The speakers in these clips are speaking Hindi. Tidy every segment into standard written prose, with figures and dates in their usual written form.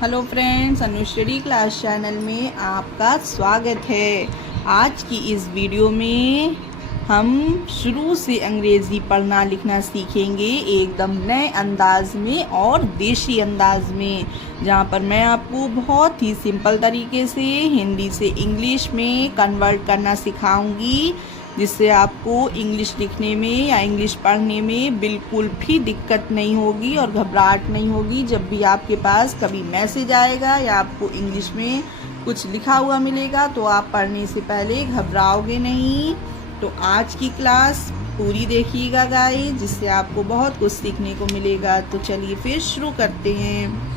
हेलो फ्रेंड्स, अनु स्टडी क्लास चैनल में आपका स्वागत है। आज की इस वीडियो में हम शुरू से अंग्रेज़ी पढ़ना लिखना सीखेंगे एकदम नए अंदाज में और देशी अंदाज में, जहाँ पर मैं आपको बहुत ही सिंपल तरीके से हिंदी से इंग्लिश में कन्वर्ट करना सिखाऊंगी, जिससे आपको इंग्लिश लिखने में या इंग्लिश पढ़ने में बिल्कुल भी दिक्कत नहीं होगी और घबराहट नहीं होगी। जब भी आपके पास कभी मैसेज आएगा या आपको इंग्लिश में कुछ लिखा हुआ मिलेगा तो आप पढ़ने से पहले घबराओगे नहीं। तो आज की क्लास पूरी देखिएगा गाइस, जिससे आपको बहुत कुछ सीखने को मिलेगा। तो चलिए फिर शुरू करते हैं।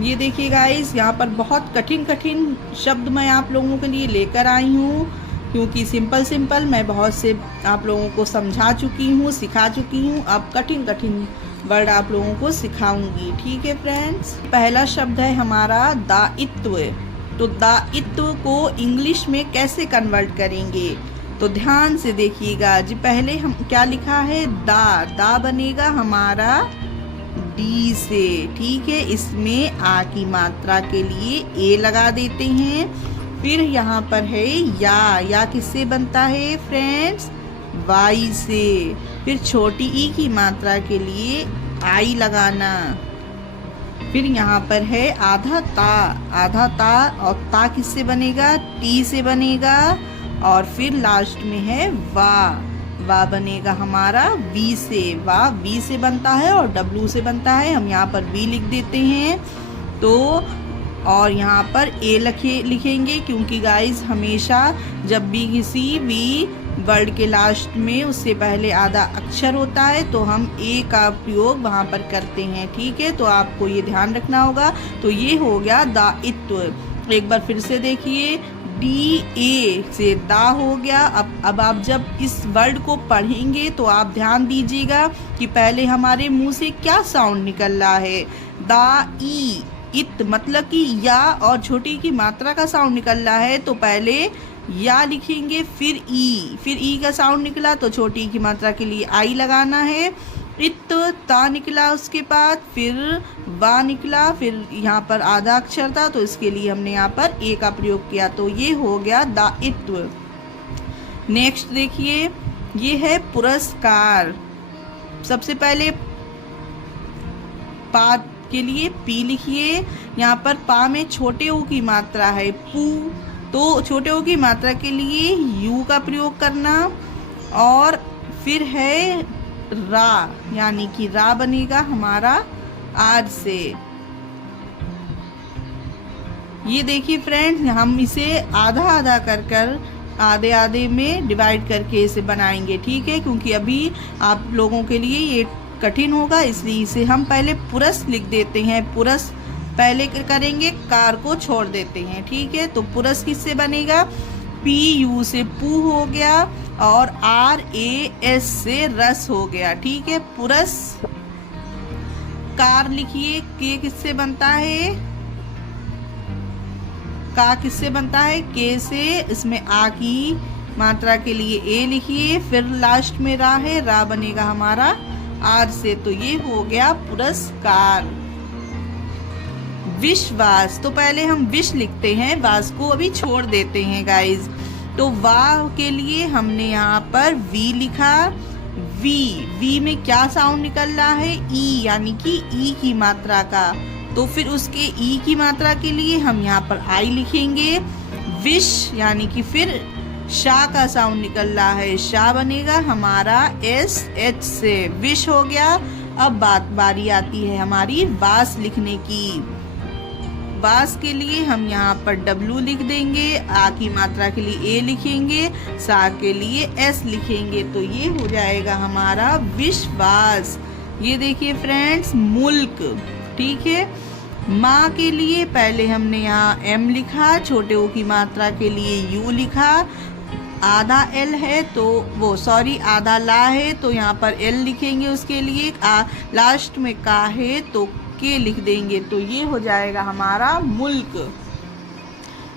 ये देखिए गाइस, यहाँ पर बहुत कठिन कठिन शब्द मैं आप लोगों के लिए लेकर आई हूँ, क्योंकि सिंपल मैं बहुत से आप लोगों को समझा चुकी हूँ, सिखा चुकी हूँ। अब कठिन कठिन वर्ड आप लोगों को सिखाऊंगी। ठीक है फ्रेंड्स, पहला शब्द है हमारा दायित्व। तो दायित्व को इंग्लिश में कैसे कन्वर्ट करेंगे, तो ध्यान से देखिएगा जी। पहले हम क्या लिखा है, दा बनेगा हमारा डी से। ठीक है, इसमें आ की मात्रा के लिए ए लगा देते हैं। फिर यहाँ पर है या किससे बनता है फ्रेंड्स, वाई से। फिर छोटी ई की मात्रा के लिए आई लगाना। फिर यहाँ पर है आधा ता और ता किससे बनेगा, टी से बनेगा। और फिर लास्ट में है वा बनेगा हमारा वी से। वा वी से बनता है और डब्लू से बनता है। हम यहाँ पर वी लिख देते हैं। तो और यहाँ पर ए लिखेंगे, क्योंकि गाइस हमेशा जब भी किसी भी वर्ड के लास्ट में उससे पहले आधा अक्षर होता है तो हम ए का प्रयोग वहाँ पर करते हैं। ठीक है, तो आपको ये ध्यान रखना होगा। तो ये हो गया दायित्व। एक बार फिर से देखिए, डी ए से दा हो गया। अब आप जब इस वर्ड को पढ़ेंगे तो आप ध्यान दीजिएगा कि पहले हमारे मुंह से क्या साउंड निकल रहा है। दा ई इत मतलब कि या और छोटी की मात्रा का साउंड निकल रहा है, तो पहले या लिखेंगे, फिर ई का साउंड निकला तो छोटी की मात्रा के लिए आई लगाना है। इत ता निकला, उसके बाद फिर वा निकला, फिर यहाँ पर आधा अक्षर था तो इसके लिए हमने यहाँ पर ए का प्रयोग किया। तो ये हो गया दायित्व। नेक्स्ट देखिए, ये है पुरस्कार। सबसे पहले पा के लिए पी लिखिए। यहाँ पर पा में छोटे ओ की मात्रा है पू, तो छोटे ओ की मात्रा के लिए यू का प्रयोग करना। और फिर है रा, यानी कि रा बनेगा हमारा आर से। ये देखिए फ्रेंड्स, हम इसे आधा आधा कर आधे आधे में डिवाइड करके इसे बनाएंगे। ठीक है, क्योंकि अभी आप लोगों के लिए ये कठिन होगा, इसलिए इसे हम पहले पुरस लिख देते हैं। पुरस पहले करेंगे, कार को छोड़ देते हैं। ठीक है, तो पुरस किससे बनेगा, पी यू से पू हो गया और आर ए एस से रस हो गया। ठीक है, पुरस। कार लिखिए, के किससे बनता है, का किससे बनता है, के से। इसमें आ की मात्रा के लिए ए लिखिए। फिर लास्ट में रा है, रा बनेगा हमारा आर से। तो ये हो गया पुरस्कार। विश्वास, तो पहले हम विश लिखते हैं, वास को अभी छोड़ देते हैं गाइज। तो वाह के लिए हमने यहाँ पर वी लिखा। वी में क्या साउंड निकल रहा है, ई, यानी कि ई की मात्रा का। तो फिर उसके ई की मात्रा के लिए हम यहाँ पर आई लिखेंगे। विश यानी कि फिर शाह का साउंड निकल रहा है, शाह बनेगा हमारा एस एच से। विश हो गया। अब बारी आती है हमारी वास लिखने की। वास के लिए हम यहाँ पर डब्लू लिख देंगे, आ की मात्रा के लिए ए लिखेंगे, सा के लिए एस लिखेंगे। तो ये हो जाएगा हमारा विश्वास। ये देखिए फ्रेंड्स, मुल्क। ठीक है, माँ के लिए पहले हमने यहाँ एम लिखा, छोटे ओ की मात्रा के लिए यू लिखा। आधा एल है तो आधा ला है तो यहाँ पर एल लिखेंगे उसके लिए। लास्ट में का है तो के लिख देंगे। तो ये हो जाएगा हमारा मुल्क।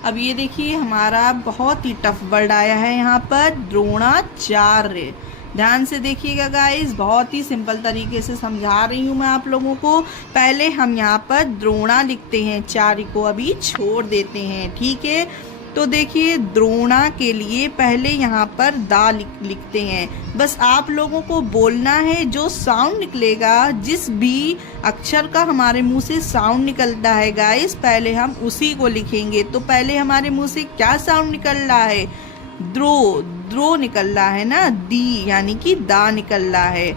अब ये देखिए, हमारा बहुत ही टफ वर्ड आया है यहाँ पर, द्रोणाचार्य। ध्यान से देखिएगा गाइस, बहुत ही सिंपल तरीके से समझा रही हूँ मैं आप लोगों को। पहले हम यहाँ पर द्रोणा लिखते हैं, 4 को अभी छोड़ देते हैं, ठीक है। तो देखिए द्रोणा के लिए पहले यहाँ पर दा लिखते हैं। बस आप लोगों को बोलना है, जो साउंड निकलेगा, जिस भी अक्षर का हमारे मुंह से साउंड निकलता है गाइस, पहले हम उसी को लिखेंगे। तो पहले हमारे मुंह से क्या साउंड निकल रहा है? द्रो निकल रहा है ना, दी यानी कि दा निकल रहा है,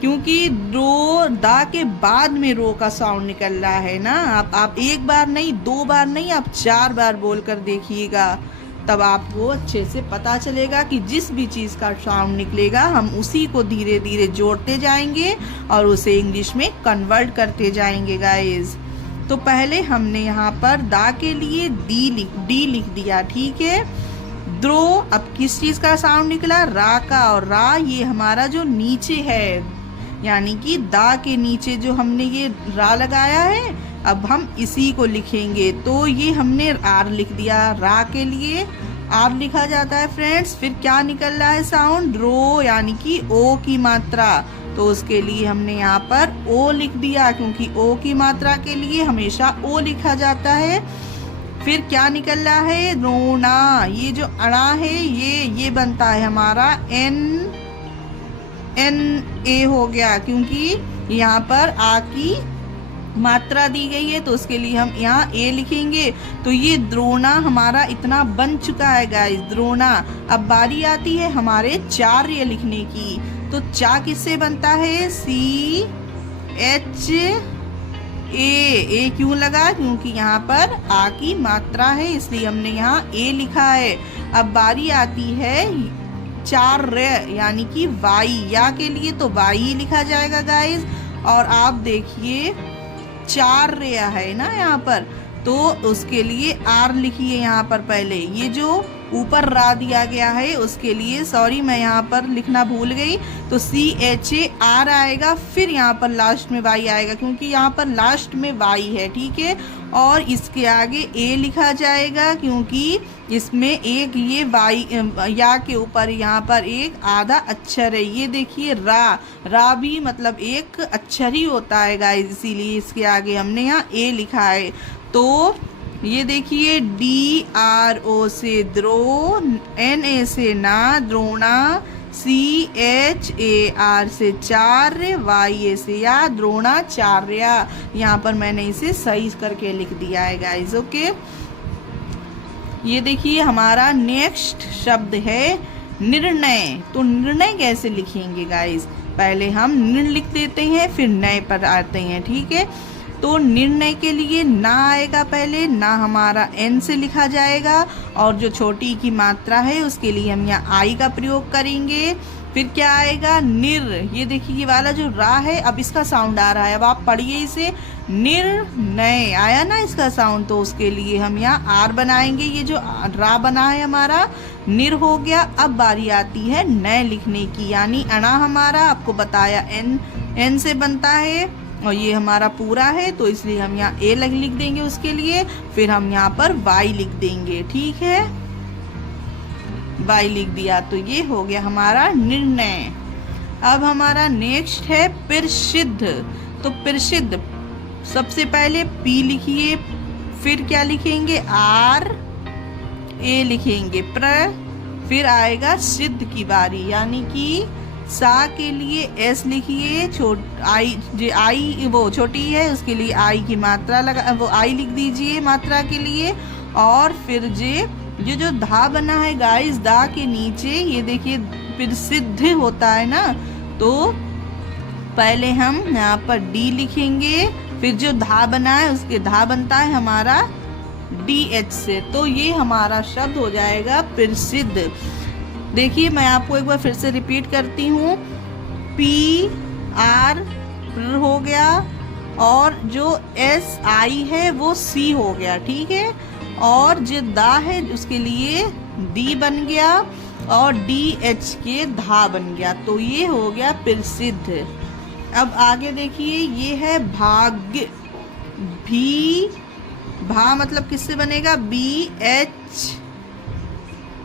क्योंकि द्रो दा के बाद में रो का साउंड निकल रहा है ना। आप एक बार नहीं, 2 बार नहीं, आप 4 बार बोल कर देखिएगा, तब आपको अच्छे से पता चलेगा कि जिस भी चीज़ का साउंड निकलेगा हम उसी को धीरे धीरे जोड़ते जाएंगे और उसे इंग्लिश में कन्वर्ट करते जाएंगे गाइस। तो पहले हमने यहाँ पर दा के लिए डी लिख दिया, ठीक है। द्रो, अब किस चीज़ का साउंड निकला? रा का, और रा ये हमारा जो नीचे है, यानी कि दा के नीचे जो हमने ये रा लगाया है, अब हम इसी को लिखेंगे। तो ये हमने आर लिख दिया, रा के लिए आर लिखा जाता है फ्रेंड्स। फिर क्या निकल रहा है साउंड? रो यानी कि ओ की मात्रा, तो उसके लिए हमने यहाँ पर ओ लिख दिया, क्योंकि ओ की मात्रा के लिए हमेशा ओ लिखा जाता है। फिर क्या निकल रहा है? रोना, ये जो अड़ा है ये बनता है हमारा एन ए हो गया, क्योंकि यहाँ पर आ की मात्रा दी गई है, तो उसके लिए हम यहाँ ए लिखेंगे। तो ये द्रोणा हमारा इतना बन चुका है गाइस, द्रोणा। अब बारी आती है हमारे चार्य लिखने की। तो चा किससे बनता है? सी एच ए क्यों लगा? क्योंकि यहाँ पर आ की मात्रा है, इसलिए हमने यहाँ ए लिखा है। अब बारी आती है चार्य यानी कि वाई, या के लिए तो वाई लिखा जाएगा गाइस। और आप देखिए चार्य है ना यहाँ पर, तो उसके लिए आर लिखिए यहाँ पर। पहले ये जो ऊपर रा दिया गया है उसके लिए, सॉरी मैं यहाँ पर लिखना भूल गई, तो CHAR आएगा, फिर यहाँ पर लास्ट में वाई आएगा, क्योंकि यहाँ पर लास्ट में वाई है, ठीक है। और इसके आगे ए लिखा जाएगा, क्योंकि इसमें एक ये वाई या के ऊपर यहाँ पर एक आधा अक्षर है। ये देखिए रा भी मतलब एक अक्षर ही होता है गाइस, इसीलिए इसके आगे हमने यहाँ ए लिखा है। तो ये देखिए DRO से द्रो, NA से ना, द्रोणा, CHAR से चार्य, YA से या, द्रोणाचार्य। यहाँ पर मैंने इसे सही करके लिख दिया है गाइस, ओके। ये देखिए हमारा नेक्स्ट शब्द है निर्णय। तो निर्णय कैसे लिखेंगे गाइस? पहले हम निर्णय लिख देते हैं, फिर नए पर आते हैं, ठीक है। तो निर्णय के लिए ना आएगा, पहले ना हमारा एन से लिखा जाएगा, और जो छोटी की मात्रा है उसके लिए हम यहाँ आई का प्रयोग करेंगे। फिर क्या आएगा? निर, ये देखिए ये वाला जो रा है, अब इसका साउंड आ रहा है, अब आप पढ़िए इसे, निर्णय आया ना इसका साउंड, तो उसके लिए हम यहाँ आर बनाएंगे। ये जो रा बना है हमारा निर हो गया। अब बारी आती है नय लिखने की, यानी अणा हमारा आपको बताया एन से बनता है, और ये हमारा पूरा है, तो इसलिए हम यहाँ ए लिख देंगे उसके लिए। फिर हम यहाँ पर वाई लिख देंगे, ठीक है, वाई लिख दिया। तो ये हो गया हमारा निर्णय। अब हमारा नेक्स्ट है प्रसिद्ध। तो प्रसिद्ध सबसे पहले पी लिखिए, फिर क्या लिखेंगे? आर ए लिखेंगे, फिर आएगा सिद्ध की बारी, यानी कि सा के लिए एस लिखिए, आई वो छोटी है उसके लिए आई की मात्रा लगा, वो आई लिख दीजिए मात्रा के लिए। और फिर ये जो धा बना है गाइस, दा के नीचे ये देखिए प्रसिद्ध होता है ना, तो पहले हम यहाँ पर डी लिखेंगे, फिर जो धा बना है उसके धा बनता है हमारा DH से, तो ये हमारा शब्द हो जाएगा प्रसिद्ध। देखिए मैं आपको एक बार फिर से रिपीट करती हूँ, PR हो गया, और जो SI है वो C हो गया, ठीक है, और जो दा है उसके लिए D बन गया, और DH के धा बन गया, तो ये हो गया प्रसिद्ध। अब आगे देखिए ये है भाग्य। भा मतलब किससे बनेगा? BH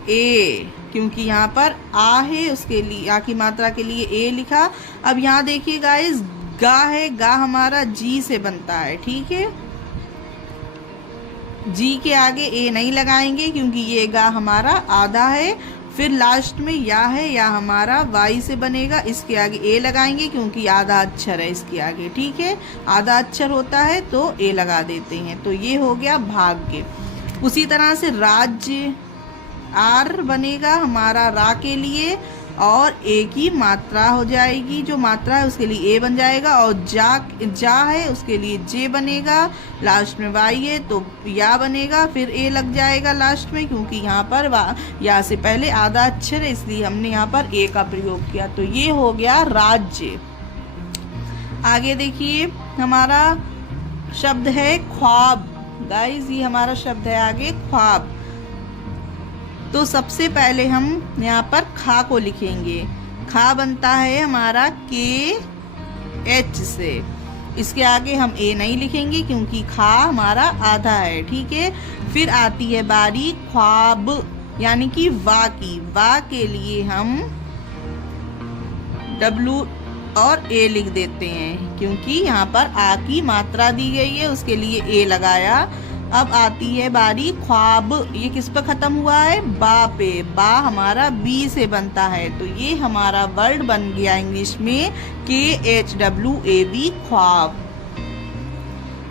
ए, क्योंकि यहाँ पर आ है उसके लिए आ की मात्रा के लिए ए लिखा। अब यहाँ देखिए गाइस, गा है, गा हमारा जी से बनता है, ठीक है। जी के आगे ए नहीं लगाएंगे क्योंकि ये गा हमारा आधा है। फिर लास्ट में या है, या हमारा वाई से बनेगा, इसके आगे ए लगाएंगे क्योंकि आधा अक्षर है इसके आगे, ठीक है। आधा अक्षर होता है तो ए लगा देते हैं। तो ये हो गया भाग्य। उसी तरह से राज्य, आर बनेगा हमारा रा के लिए, और ए की मात्रा हो जाएगी, जो मात्रा है उसके लिए ए बन जाएगा, और जा है उसके लिए जे बनेगा। लास्ट में वाई है तो या बनेगा, फिर ए लग जाएगा लास्ट में, क्योंकि यहाँ पर या से पहले आधा अक्षर है इसलिए हमने यहाँ पर ए का प्रयोग किया। तो ये हो गया राज्य। आगे देखिए, हमारा शब्द है ख्वाब। गाइस, ये हमारा शब्द है आगे ख्वाब। तो सबसे पहले हम यहाँ पर खा को लिखेंगे। खा बनता है हमारा के एच से। इसके आगे हम ए नहीं लिखेंगे क्योंकि खा हमारा आधा है, ठीक है। फिर आती है बारी ख्वाब यानी कि वा की। वा के लिए हम डब्लू और ए लिख देते हैं क्योंकि यहाँ पर आ की मात्रा दी गई है, उसके लिए ए लगाया। अब आती है बारी ख्वाब। ये किस पर खत्म हुआ है? बा पे। बा हमारा बी से बनता है, तो ये हमारा वर्ड बन गया इंग्लिश में KHWAB, ख्वाब।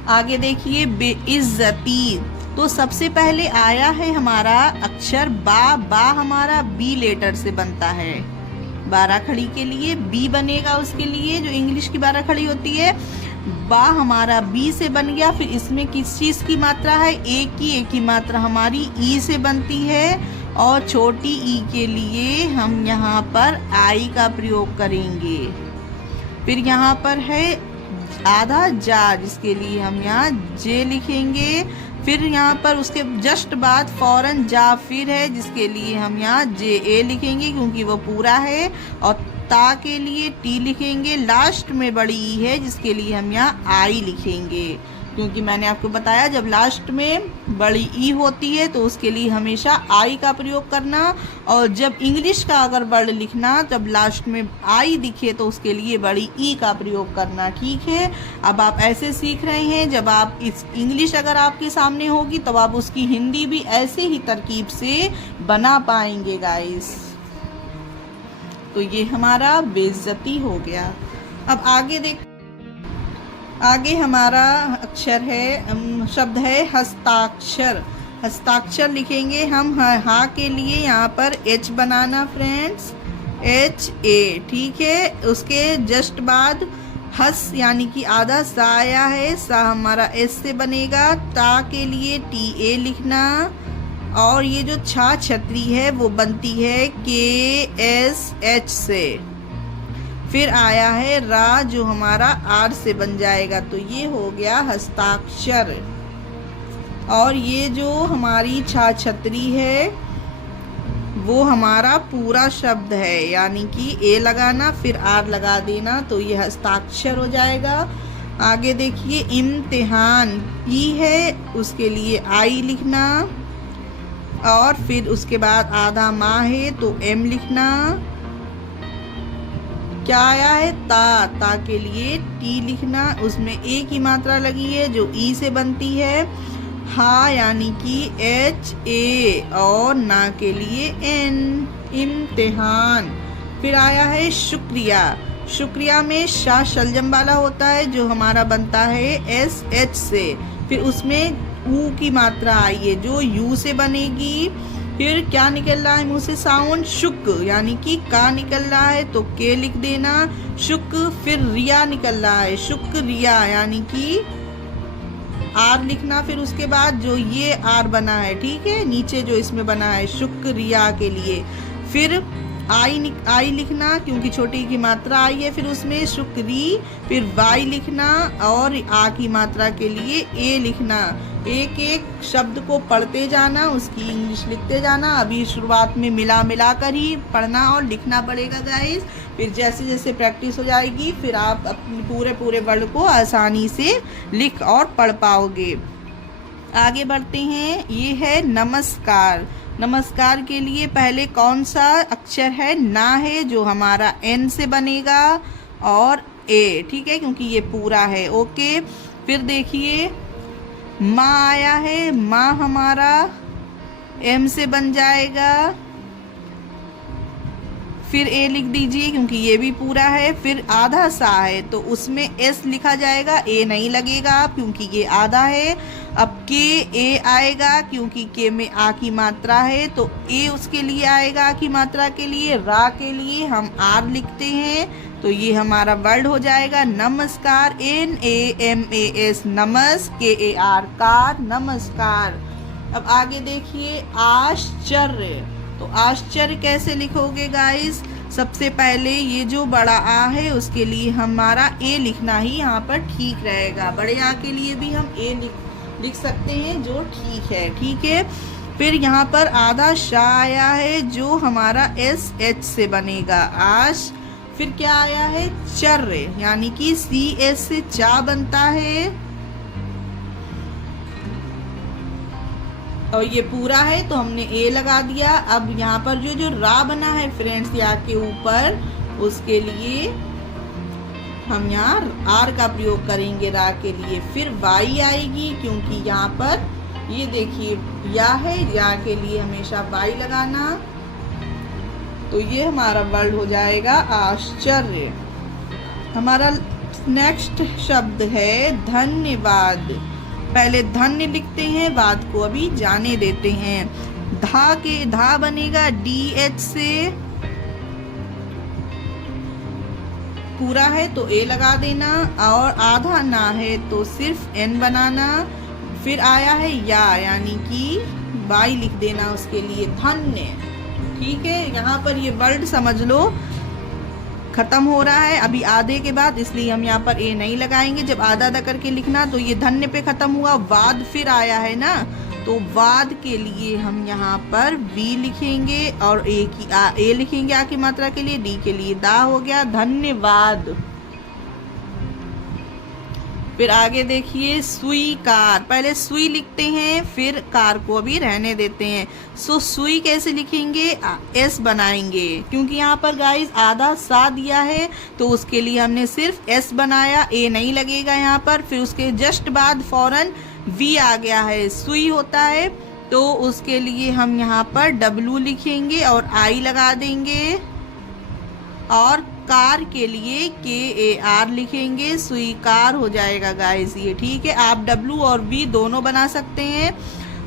आगे देखिए बेइज्जती। तो सबसे पहले आया है हमारा अक्षर बा। बा हमारा बी लेटर से बनता है। 12 खड़ी के लिए बी बनेगा, उसके लिए जो इंग्लिश की 12 खड़ी होती है। बा हमारा बी से बन गया। फिर इसमें किस चीज की मात्रा है? ए की मात्रा हमारी ई से बनती है, और छोटी ई के लिए हम यहाँ पर आई का प्रयोग करेंगे। फिर यहाँ पर है आधा जा, जिसके लिए हम यहाँ जे लिखेंगे। फिर यहाँ पर उसके जस्ट बाद फौरन जा फिर है, जिसके लिए हम यहाँ जे ए लिखेंगे क्योंकि वो पूरा है, और ता के लिए टी लिखेंगे। लास्ट में बड़ी ई है जिसके लिए हम यहाँ आई लिखेंगे, क्योंकि मैंने आपको बताया जब लास्ट में बड़ी ई होती है तो उसके लिए हमेशा आई का प्रयोग करना, और जब इंग्लिश का अगर वर्ड लिखना जब लास्ट में आई दिखे तो उसके लिए बड़ी ई का प्रयोग करना, ठीक है। अब आप ऐसे सीख रहे हैं, जब आप इस इंग्लिश अगर आपके सामने होगी तब आप उसकी हिंदी भी ऐसे ही तरकीब से बना पाएंगे गाइस। तो ये हमारा बेइज्जती हो गया। अब आगे हमारा अक्षर है, शब्द है हस्ताक्षर। हस्ताक्षर लिखेंगे हम। हा के लिए यहाँ पर एच बनाना फ्रेंड्स, HA, ठीक है। उसके जस्ट बाद हस यानी कि आधा सा आया है, सा हमारा एस से बनेगा। ता के लिए TA लिखना, और ये जो छा छतरी है वो बनती है KSH से। फिर आया है रा जो हमारा आर से बन जाएगा, तो ये हो गया हस्ताक्षर। और ये जो हमारी छा छतरी है वो हमारा पूरा शब्द है, यानी कि ए लगाना फिर आर लगा देना, तो ये हस्ताक्षर हो जाएगा। आगे देखिए इम्तिहान, ई है उसके लिए आई लिखना, और फिर उसके बाद आधा माँ है तो M लिखना। क्या आया है? ता के लिए T लिखना, उसमें ए की मात्रा लगी है जो ई से बनती है। हा यानी कि HA, और ना के लिए N, इम्तिहान। फिर आया है शुक्रिया। शुक्रिया में शा शलजम वाला होता है जो हमारा बनता है SH से। फिर उसमें ऊ की मात्रा आई है जो यू से बनेगी। फिर क्या निकल रहा है मुंह से साउंड? शुक, यानी कि का निकल रहा है तो के लिख देना, शुक। फिर रिया निकल रहा है, शुक रिया, यानी कि आर लिखना। फिर उसके बाद जो ये आर बना है, ठीक है, नीचे जो इसमें बना है शुक्रिया के लिए। फिर आई लिखना क्योंकि छोटी की मात्रा आई है, फिर उसमें शुक्री। फिर वाई लिखना, और आ की मात्रा के लिए ए लिखना। एक एक शब्द को पढ़ते जाना, उसकी इंग्लिश लिखते जाना। अभी शुरुआत में मिला कर ही पढ़ना और लिखना पड़ेगा गाइस। फिर जैसे जैसे प्रैक्टिस हो जाएगी फिर आप अपने पूरे वर्ड को आसानी से लिख और पढ़ पाओगे। आगे बढ़ते हैं। ये है नमस्कार। नमस्कार के लिए पहले कौन सा अक्षर है? ना है, जो हमारा एन से बनेगा, और ए, ठीक है, क्योंकि ये पूरा है। ओके, फिर देखिए माँ आया है, माँ हमारा एम से बन जाएगा। फिर ए लिख दीजिए क्योंकि ये भी पूरा है। फिर आधा सा है तो उसमें एस लिखा जाएगा, ए नहीं लगेगा क्योंकि ये आधा है। अब के ए आएगा क्योंकि के में आ की मात्रा है, तो ए उसके लिए आएगा आ की मात्रा के लिए। रा के लिए हम आर लिखते हैं, तो ये हमारा वर्ड हो जाएगा नमस्कार, NAMAS, नमस, KAR, कार, नमस्कार। अब आगे देखिए आश्चर्य। तो आश्चर्य कैसे लिखोगे गाइस? सबसे पहले ये जो बड़ा आ है उसके लिए हमारा ए लिखना ही यहाँ पर ठीक रहेगा। बड़े आ के लिए भी हम ए लिख सकते हैं, जो ठीक है, ठीक है। फिर यहाँ पर आधा शा आया है जो हमारा SH से बनेगा, आश। फिर क्या आया है? चर्य, यानी कि CS से चा बनता है, और ये पूरा है तो हमने ए लगा दिया। अब यहाँ पर जो रा बना है फ्रेंड्स या के ऊपर, उसके लिए हम यहाँ आर का प्रयोग करेंगे रा के लिए। फिर वाई आएगी क्योंकि यहाँ पर ये देखिए या है, या के लिए हमेशा वाई लगाना, तो ये हमारा वर्ड हो जाएगा आश्चर्य। हमारा नेक्स्ट शब्द है धन्यवाद। पहले धन्य लिखते हैं, वाद को अभी जाने देते हैं। धा बनेगा DH से, पूरा है तो ए लगा देना, और आधा ना है तो सिर्फ एन बनाना। फिर आया है या, यानी कि वाई लिख देना उसके लिए, धन्य, ठीक है। यहाँ पर ये वर्ड समझ लो खत्म हो रहा है अभी आधे के बाद, इसलिए हम यहाँ पर ए नहीं लगाएंगे। जब आधा आधा करके लिखना तो ये धन्य पे खत्म हुआ। वाद फिर आया है ना, तो वाद के लिए हम यहाँ पर बी लिखेंगे और ए लिखेंगे आ की मात्रा के लिए, डी के लिए दा हो गया, धन्यवाद। फिर आगे देखिए स्वीकार। पहले सुई लिखते हैं, फिर कार को भी रहने देते हैं। सो सुई कैसे लिखेंगे? एस बनाएंगे, क्योंकि यहाँ पर गाइस आधा सा दिया है तो उसके लिए हमने सिर्फ एस बनाया, ए नहीं लगेगा यहाँ पर। फिर उसके जस्ट बाद फौरन वी आ गया है, सुई होता है, तो उसके लिए हम यहाँ पर डब्लू लिखेंगे और आई लगा देंगे, और कार के लिए KAR लिखेंगे, स्वीकार हो जाएगा गाइस ये, ठीक है। आप W और V दोनों बना सकते हैं।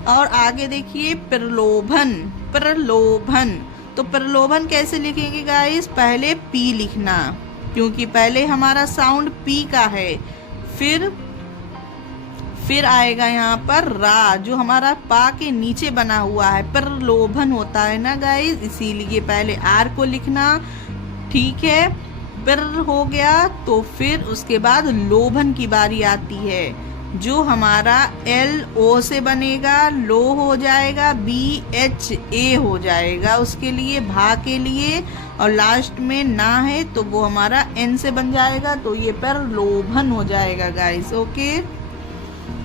और आगे देखिए प्रलोभन। प्रलोभन, तो प्रलोभन कैसे लिखेंगे गाइस? पहले P लिखना, क्योंकि पहले हमारा साउंड P का है। फिर आएगा यहाँ पर रा, जो हमारा पा के नीचे बना हुआ है, प्रलोभन होता है ना गाइस, इसीलिए पहले आर को लिखना, ठीक है। पर हो गया तो फिर उसके बाद लोभन की बारी आती है, जो हमारा LO से बनेगा, लो हो जाएगा, BHA हो जाएगा उसके लिए, भा के लिए, और लास्ट में ना है तो वो हमारा N से बन जाएगा, तो ये पर लोभन हो जाएगा गाइस। ओके,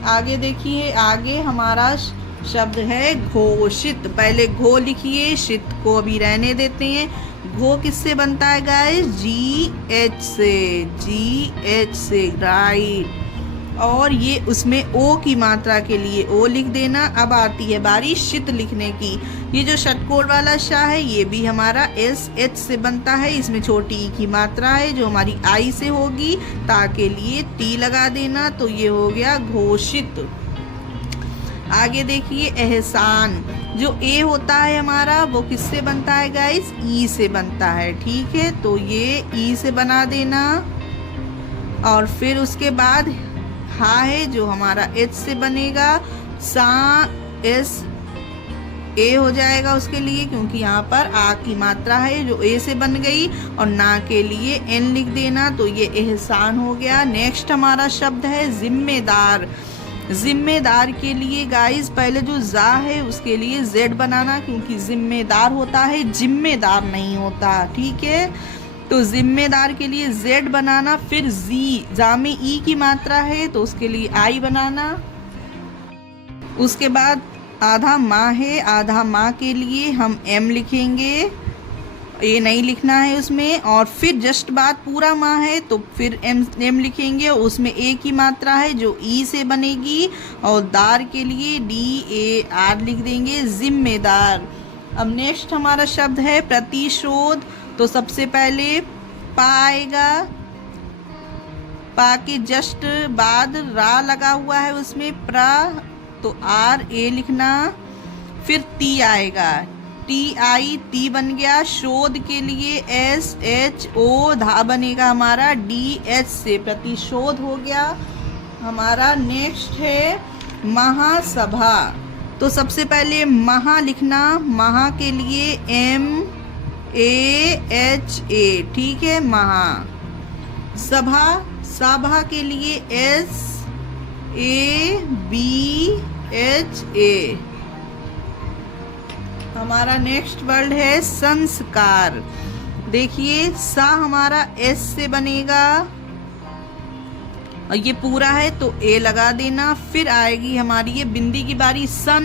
आगे देखिए, आगे हमारा शब्द है घोषित। पहले घो लिखिए, शित को अभी रहने देते हैं। घो किससे बनता है गाइस? GH से, GH से, राइट। और ये उसमें ओ की मात्रा के लिए ओ लिख देना। अब आती है बारी शित लिखने की। ये जो षटकोण वाला शा है ये भी हमारा SH से बनता है, इसमें छोटी ई की मात्रा है जो हमारी आई से होगी, ता के लिए टी लगा देना, तो ये हो गया घोषित। आगे देखिए एहसान। जो ए होता है हमारा वो किससे बनता है गाइस? ई से बनता है, ठीक है, तो ये ई से बना देना। और फिर उसके बाद हा है जो हमारा एच से बनेगा, सा एस ए हो जाएगा उसके लिए, क्योंकि यहाँ पर आ की मात्रा है जो ए से बन गई, और ना के लिए एन लिख देना, तो ये एहसान हो गया। नेक्स्ट हमारा शब्द है जिम्मेदार। जिम्मेदार के लिए गाइस पहले जो जा है उसके लिए जेड बनाना, क्योंकि जिम्मेदार होता है, जिम्मेदार नहीं होता, ठीक है। तो जिम्मेदार के लिए जेड बनाना। फिर जी, जा में ई की मात्रा है तो उसके लिए आई बनाना। उसके बाद आधा माँ है, आधा माँ के लिए हम एम लिखेंगे, ए नहीं लिखना है उसमें। और फिर जस्ट बाद पूरा माँ है तो फिर एम लिखेंगे, उसमें ए की मात्रा है जो ई से बनेगी। और दार के लिए DAR लिख देंगे, जिम्मेदार। अब नेक्स्ट हमारा शब्द है प्रतिशोध। तो सबसे पहले पा आएगा, पा के जस्ट बाद रा लगा हुआ है उसमें प्रा, तो RA लिखना। फिर ती आएगा, TI ती बन गया। शोध के लिए SHO धा बनेगा हमारा DH से, प्रतिशोध हो गया हमारा। नेक्स्ट है महासभा। तो सबसे पहले महा लिखना, महा के लिए MAHA, ठीक है, महा। सभा, सभा के लिए SABHA। हमारा नेक्स्ट वर्ड है संस्कार। देखिए सा हमारा S से बनेगा और ये पूरा है तो ए लगा देना। फिर आएगी हमारी ये बिंदी की बारी, सन,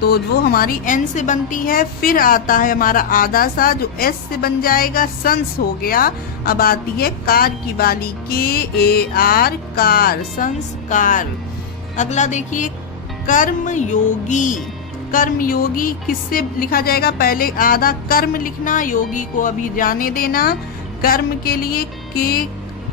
तो वो हमारी एन से बनती है। फिर आता है हमारा आधा सा जो एस से बन जाएगा, संस हो गया। अब आती है कार की बारी, KAR, कार, संस्कार। अगला देखिए कर्मयोगी। कर्मयोगी किससे लिखा जाएगा, पहले आधा कर्म लिखना, योगी को अभी जाने देना। कर्म के लिए के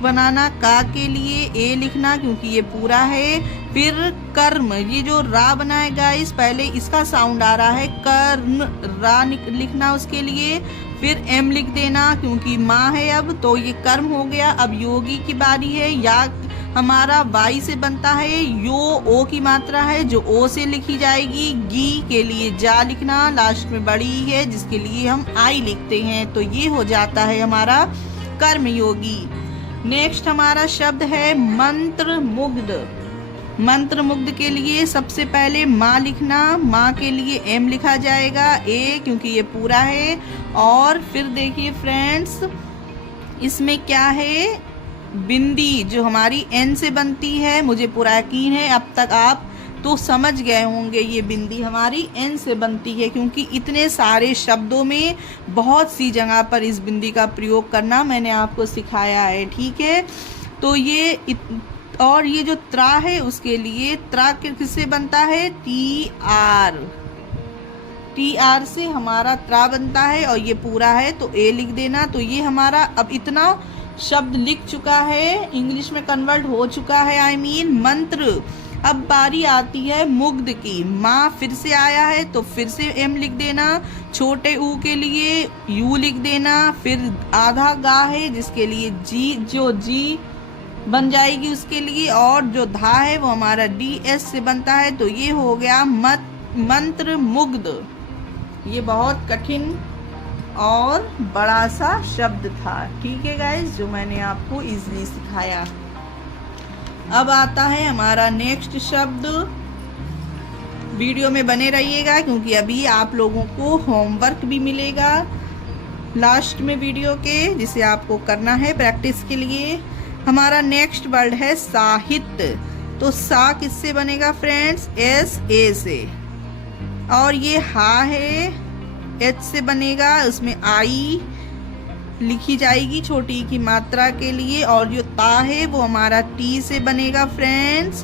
बनाना, का के लिए ए लिखना क्योंकि ये पूरा है। फिर कर्म, ये जो रा बनाएगा इस पहले इसका साउंड आ रहा है, कर्म, रा लिखना उसके लिए। फिर एम लिख देना क्योंकि माँ है अब, तो ये कर्म हो गया। अब योगी की बारी है, या हमारा वाई से बनता है, यो ओ की मात्रा है जो ओ से लिखी जाएगी। गी के लिए जा लिखना, लास्ट में बड़ी है जिसके लिए हम आई लिखते हैं, तो ये हो जाता है हमारा कर्मयोगी। नेक्स्ट हमारा शब्द है मंत्र मुग्ध। मंत्र मुग्ध के लिए सबसे पहले माँ लिखना, माँ के लिए एम लिखा जाएगा, ए क्योंकि ये पूरा है। और फिर देखिए फ्रेंड्स इसमें क्या है, बिंदी जो हमारी एन से बनती है, मुझे पूरा यकीन है अब तक आप तो समझ गए होंगे ये बिंदी हमारी एन से बनती है, क्योंकि इतने सारे शब्दों में बहुत सी जगह पर इस बिंदी का प्रयोग करना मैंने आपको सिखाया है, ठीक है। तो ये और ये जो त्रा है उसके लिए त्रा किससे बनता है, TR से हमारा त्रा बनता है और ये पूरा है तो ए लिख देना। तो ये हमारा अब इतना शब्द लिख चुका है, इंग्लिश में कन्वर्ट हो चुका है, मंत्र। अब बारी आती है मुग्ध की, माँ फिर से आया है तो फिर से एम लिख देना, छोटे ऊ के लिए यू लिख देना। फिर आधा गा है जिसके लिए जी, जो जी बन जाएगी उसके लिए, और जो धा है वो हमारा DS से बनता है, तो ये हो गया मंत्र मुग्ध। ये बहुत कठिन और बड़ा सा शब्द था, ठीक है गाइस, जो मैंने आपको इजीली सिखाया। अब आता है हमारा नेक्स्ट शब्द। वीडियो में बने रहिएगा क्योंकि अभी आप लोगों को होमवर्क भी मिलेगा लास्ट में वीडियो के, जिसे आपको करना है प्रैक्टिस के लिए। हमारा नेक्स्ट वर्ड है साहित्य। तो सा किससे बनेगा फ्रेंड्स, SA से, और ये हा है H से बनेगा, उसमें आई लिखी जाएगी छोटी की मात्रा के लिए। और जो ता है वो हमारा T से बनेगा फ्रेंड्स,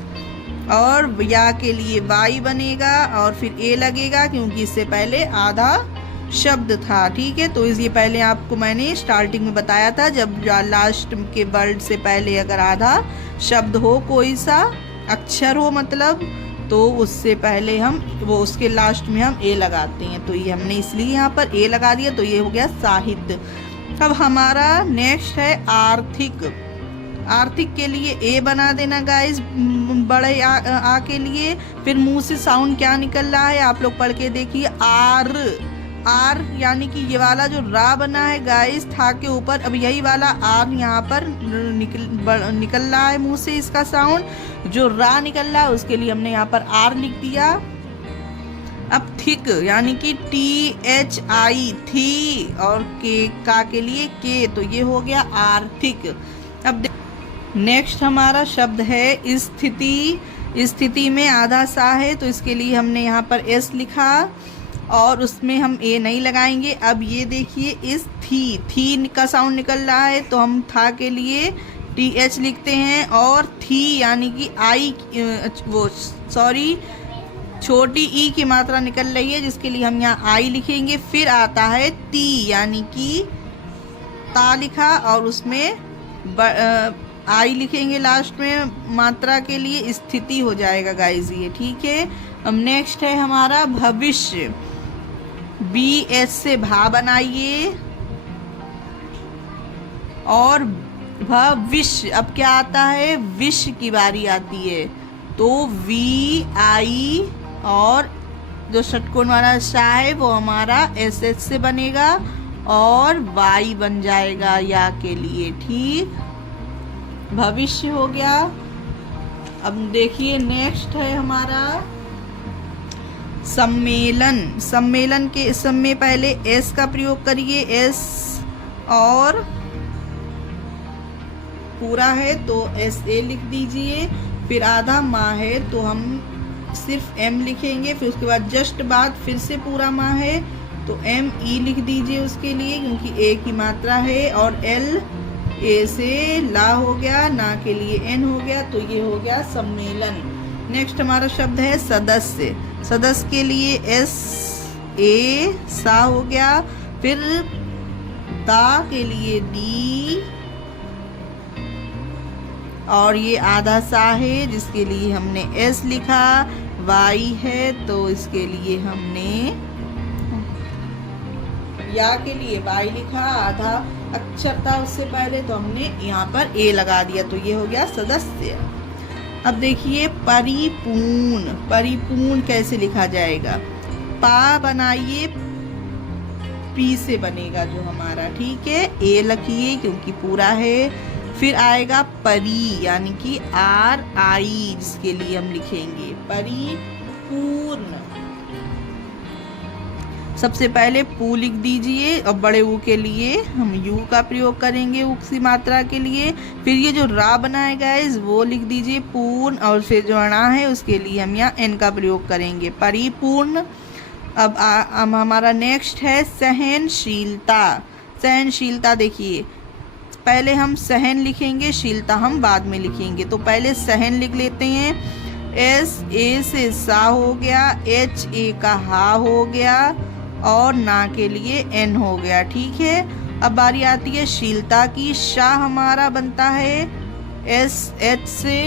और या के लिए वाई बनेगा और फिर ए लगेगा क्योंकि इससे पहले आधा शब्द था, ठीक है। तो ये पहले आपको मैंने स्टार्टिंग में बताया था, जब लास्ट के वर्ड से पहले अगर आधा शब्द हो, कोई सा अक्षर हो मतलब, तो उससे पहले हम वो उसके लास्ट में हम ए लगाते हैं। तो ये हमने इसलिए यहाँ पर ए लगा दिया, तो ये हो गया साहित्य। अब हमारा नेक्स्ट है आर्थिक। आर्थिक के लिए ए बना देना गाइस, बड़े आ के लिए। फिर मुंह से साउंड क्या निकल रहा है आप लोग पढ़ के देखिए, आर यानी कि ये वाला जो रा बना है गाइस था के ऊपर, अब यही वाला आर यहाँ पर निकल रहा है मुंह से, इसका साउंड जो रा निकल रहा है उसके लिए हमने यहाँ पर आर लिख दिया। अब थिक यानी कि THI थी, और के का के लिए के, तो ये हो गया आर्थिक। अब नेक्स्ट हमारा शब्द है स्थिति। स्थिति में आधा सा है तो इसके लिए हमने यहाँ पर एस लिखा और उसमें हम ए नहीं लगाएंगे। अब ये देखिए इस थी का साउंड निकल रहा है तो हम था के लिए टी एच लिखते हैं और थी यानी कि आई छोटी ई की मात्रा निकल रही है जिसके लिए हम यहाँ आई लिखेंगे। फिर आता है ती यानी कि ता लिखा और उसमें आई लिखेंगे लास्ट में मात्रा के लिए, स्थिति हो जाएगा गाइस ये, ठीक है। अब नेक्स्ट है हमारा भविष्य, बी एस से भा बनाइए और भविष्य। अब क्या आता है, विश्व की बारी आती है तो वी आई और जो षटकोण वाला शाह है वो हमारा एस एच से बनेगा और वाई बन जाएगा या के लिए, ठीक। भविष्य हो गया। अब देखिए नेक्स्ट है हमारा सम्मेलन। सम्मेलन के समय पहले एस का प्रयोग करिए, एस और पूरा है तो एस ए लिख दीजिए। फिर आधा माह है तो हम सिर्फ एम लिखेंगे। फिर उसके बाद जस्ट बाद फिर से पूरा माह है तो एम ई लिख दीजिए उसके लिए क्योंकि ए की मात्रा है। और एल ए से ला हो गया, ना के लिए एन हो गया तो ये हो गया सम्मेलन। नेक्स्ट हमारा शब्द है सदस्य। सदस्य के लिए एस ए सा हो गया। फिर दा के लिए डी और ये आधा सा है जिसके लिए हमने एस लिखा। वाई है तो इसके लिए हमने या के लिए वाई लिखा, आधा अक्षर था उससे पहले तो हमने यहाँ पर ए लगा दिया तो ये हो गया सदस्य। अब देखिए परिपूर्ण। परिपूर्ण कैसे लिखा जाएगा, पा बनाइए, पी से बनेगा जो हमारा, ठीक है। ए लिखिए क्योंकि पूरा है। फिर आएगा परी यानी कि आर आई जिसके लिए हम लिखेंगे परिपूर्ण। सबसे पहले पू लिख दीजिए और बड़े ऊ के लिए हम यू का प्रयोग करेंगे उसी मात्रा के लिए। फिर ये जो रा बनाएगा गाइस वो लिख दीजिए पूर्ण और फिर जो अणा है उसके लिए हम यहाँ एन का प्रयोग करेंगे परिपूर्ण। अब हमारा नेक्स्ट है सहनशीलता। सहनशीलता देखिए पहले हम सहन लिखेंगे, शीलता हम बाद में लिखेंगे तो पहले सहन लिख लेते हैं। एस ए से सा हो गया, एच ए का हा हो गया और ना के लिए एन हो गया, ठीक है। अब बारी आती है शीलता की। शाह हमारा बनता है एस एच से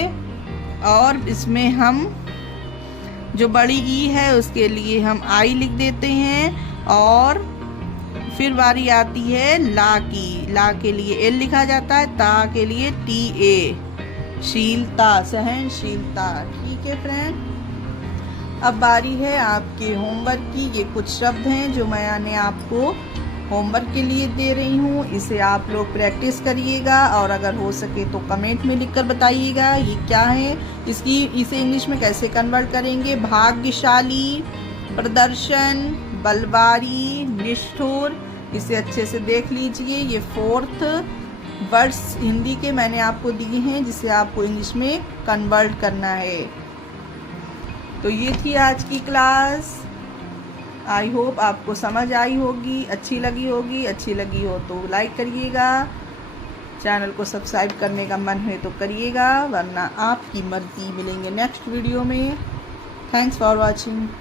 और इसमें हम जो बड़ी ई है उसके लिए हम आई लिख देते हैं। और फिर बारी आती है ला की। ला के लिए एल लिखा जाता है, ता के लिए टी ए, शीलता, सहनशीलता, ठीक है फ्रेंड। अब बारी है आपके होमवर्क की। ये कुछ शब्द हैं जो मैंने आपको होमवर्क के लिए दे रही हूँ, इसे आप लोग प्रैक्टिस करिएगा और अगर हो सके तो कमेंट में लिखकर बताइएगा ये क्या है। इसे इंग्लिश में कैसे कन्वर्ट करेंगे। भाग्यशाली, प्रदर्शन, बलवारी, निष्ठुर, इसे अच्छे से देख लीजिए। ये 4th वर्ड्स हिंदी के मैंने आपको दिए हैं जिसे आपको इंग्लिश में कन्वर्ट करना है। तो ये थी आज की क्लास। आई होप आपको समझ आई होगी, अच्छी लगी होगी। अच्छी लगी हो तो लाइक करिएगा, चैनल को सब्सक्राइब करने का मन है तो करिएगा, वरना आपकी मर्जी। मिलेंगे नेक्स्ट वीडियो में। Thanks for watching.